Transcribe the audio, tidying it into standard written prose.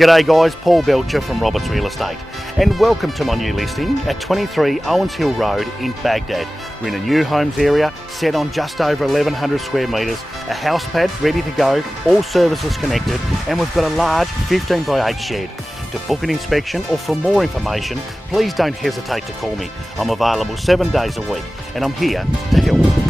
G'day guys, Paul Belcher from Roberts Real Estate, and welcome to my new listing at 23 Owens Hill Road in Bagdad. We're in a new homes area set on just over 1100 square metres, a house pad ready to go, all services connected, and we've got a large 15 by 8 shed. To book an inspection or for more information, please don't hesitate to call me. I'm available 7 days a week and I'm here to help.